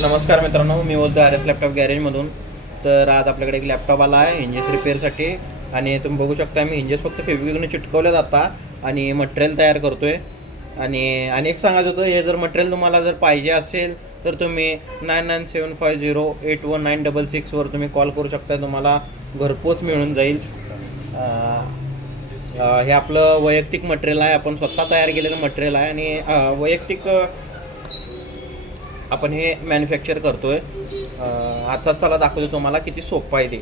नमस्कार मित्रांनो, मी बोलतो आर एस लॅपटॉप गॅरेजमधून. तर आज आपल्याकडे एक लॅपटॉप आला आहे हिंजेस रिपेअरसाठी. आणि तुम्ही बघू शकता मी हिंजेस फक्त फेविक्विकने चिटकवले जातात आणि मटेरियल तयार करतो आहे. आणि एक सांगायचं होतं, हे जर मटेरियल तुम्हाला जर पाहिजे असेल तर तुम्ही 9975081966वर तुम्ही कॉल करू शकता. तुम्हाला घरपोच मिळून जाईल. हे आपलं वैयक्तिक मटेरियल आहे, आपण स्वतः तयार केलेलं मटेरियल आहे आणि वैयक्तिक आपण हे मॅन्युफॅक्चर करतो आहे. आजचा चला दाखवतो तुम्हाला किती सोपं आहे ते.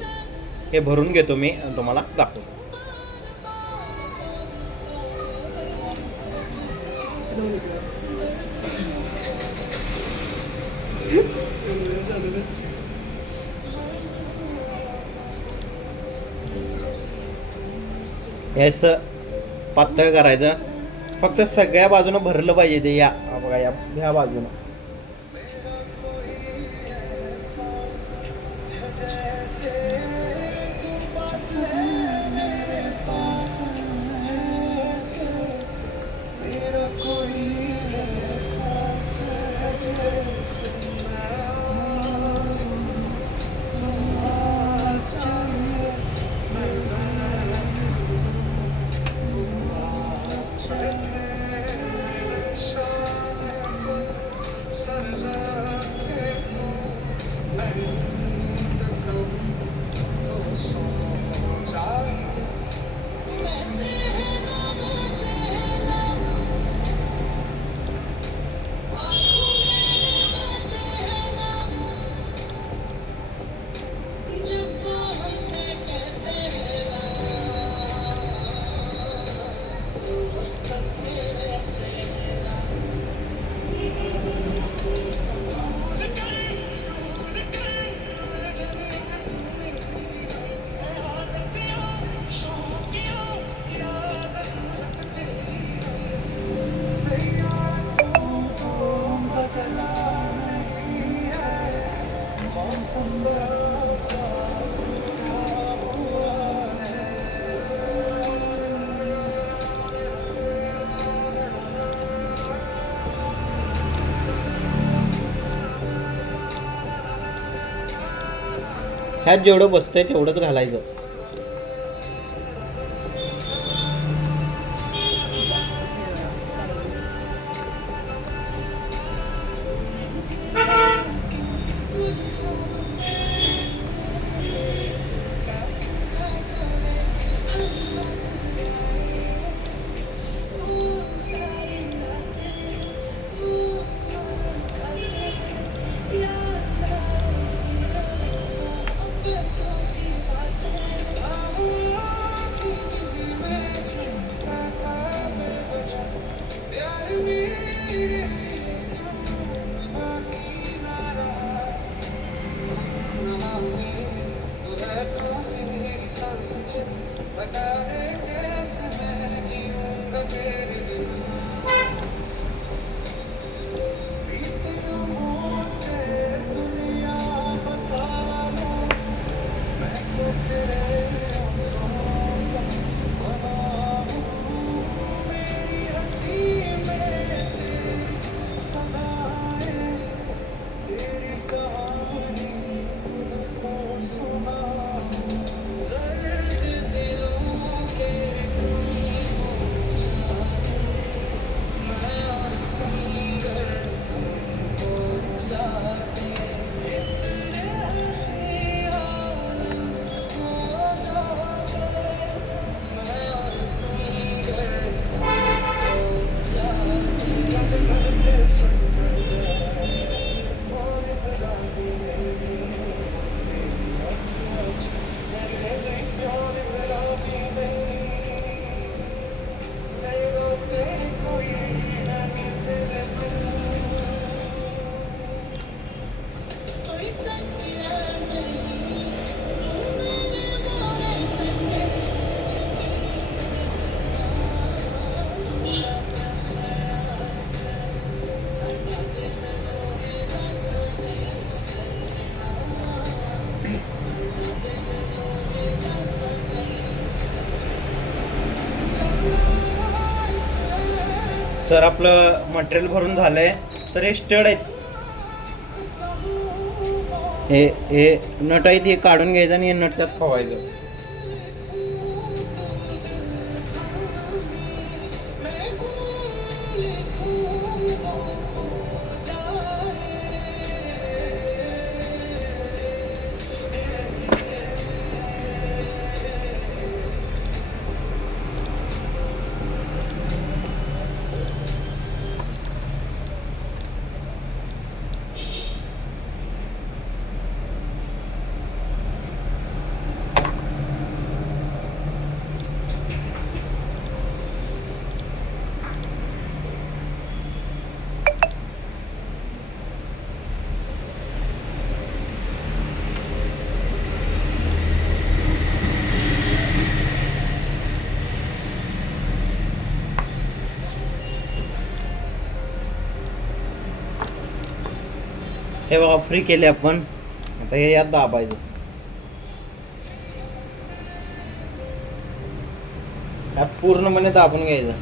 हे भरून घेतो मी आणि तुम्हाला दाखवतो. हे असं पातळ करायचं, फक्त सगळ्या बाजूनं भरलं पाहिजे ते. या बघा, ह्या बाजूनं ह्यात जेवढं बसतंय तेवढंच घालायचं. तर आपलं मटेरियल भरून झालंय. तर हे स्टड आहेत, हे नट आहे ते काढून घ्यायचं आणि हे नट त्यात खवायचं. हे बघा फ्री केले आपण. आता हे यात दाबायचं. यात पूर्णपणे दाबून घ्यायचं.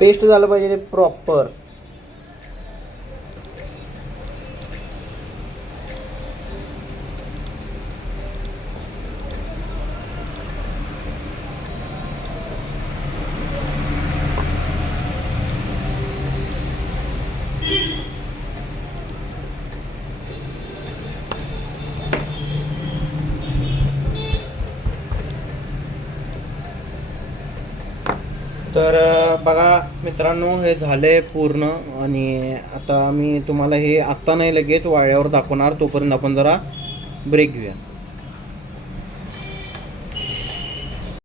पेस्ट झालं पाहिजे ते प्रॉपर. तर बघा मित्रांनो, हे झाले पूर्ण. आणि आता मी तुम्हाला हे आत्ता नाही लगेच वाळल्यावर दाखवणार. तोपर्यंत आपण जरा ब्रेक घेऊया.